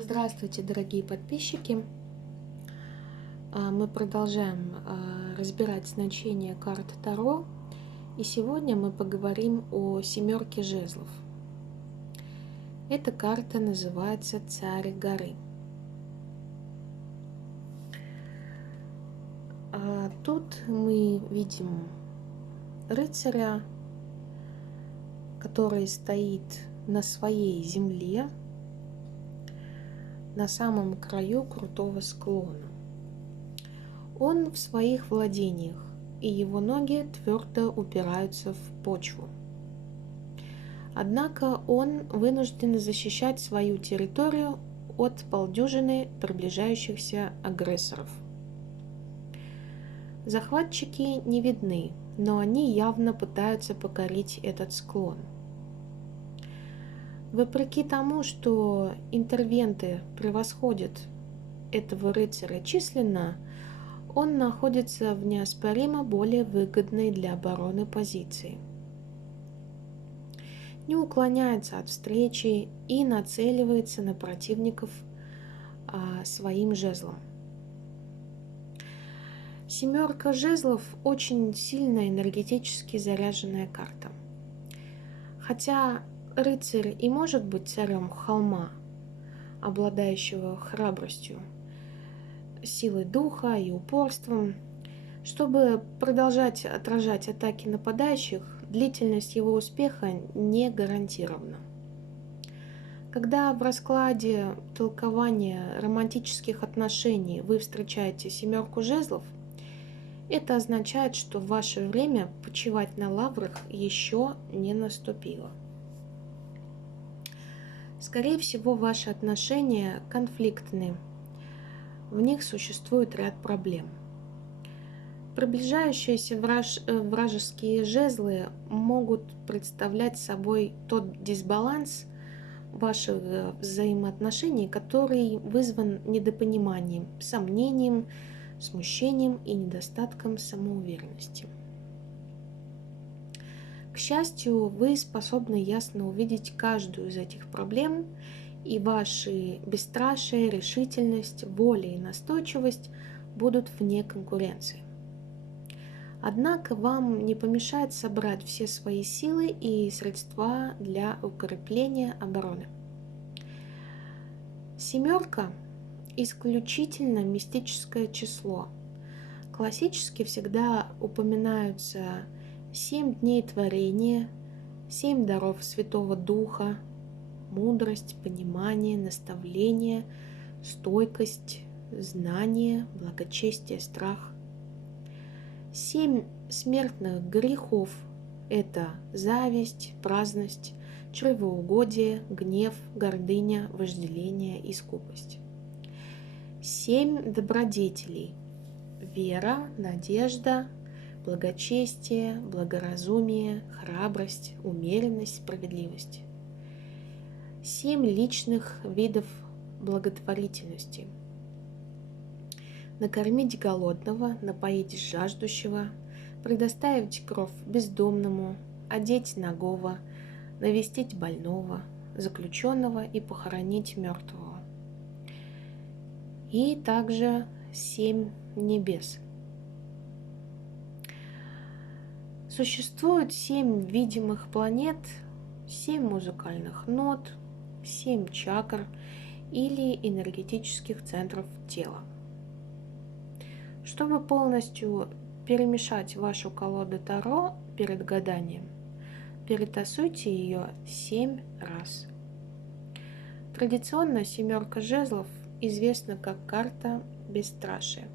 Здравствуйте, дорогие подписчики! Мы продолжаем разбирать значение карт Таро, и сегодня мы поговорим о семерке жезлов. Эта карта называется «Царь горы». Тут мы видим рыцаря, который стоит на своей земле, на самом краю крутого склона. Он в своих владениях, и его ноги твердо упираются в почву. Однако он вынужден защищать свою территорию от полдюжины приближающихся агрессоров. Захватчики не видны, но они явно пытаются покорить этот склон. Вопреки тому, что интервенты превосходят этого рыцаря численно, он находится в неоспоримо более выгодной для обороны позиции. Не уклоняется от встречи и нацеливается на противников своим жезлом. Семерка жезлов очень сильно энергетически заряженная карта. Хотя рыцарь и может быть царем холма, обладающего храбростью, силой духа и упорством, чтобы продолжать отражать атаки нападающих, длительность его успеха не гарантирована. Когда в раскладе толкования романтических отношений вы встречаете семерку жезлов, это означает, что ваше время почивать на лаврах еще не наступило. Скорее всего, ваши отношения конфликтны. В них существует ряд проблем. Приближающиеся вражеские жезлы могут представлять собой тот дисбаланс ваших взаимоотношений, который вызван недопониманием, сомнением, смущением и недостатком самоуверенности. К счастью, вы способны ясно увидеть каждую из этих проблем, и ваши бесстрашие, решительность, воля и настойчивость будут вне конкуренции. Однако вам не помешает собрать все свои силы и средства для укрепления обороны. Семерка – исключительно мистическое число. Классически всегда упоминаются 7 дней творения, 7 даров Святого Духа, мудрость, понимание, наставление, стойкость, знание, благочестие, страх. 7 смертных грехов – это зависть, праздность, чревоугодие, гнев, гордыня, вожделение и скупость. 7 добродетелей – вера, надежда, благочестие, благоразумие, храбрость, умеренность, справедливость. 7 личных видов благотворительности. Накормить голодного, напоить жаждущего, предоставить кров бездомному, одеть нагого, навестить больного, заключенного и похоронить мертвого. И также 7 небес. Существует 7 видимых планет, 7 музыкальных нот, 7 чакр или энергетических центров тела. Чтобы полностью перемешать вашу колоду Таро перед гаданием, перетасуйте ее 7 раз. Традиционно семерка жезлов известна как карта бесстрашия.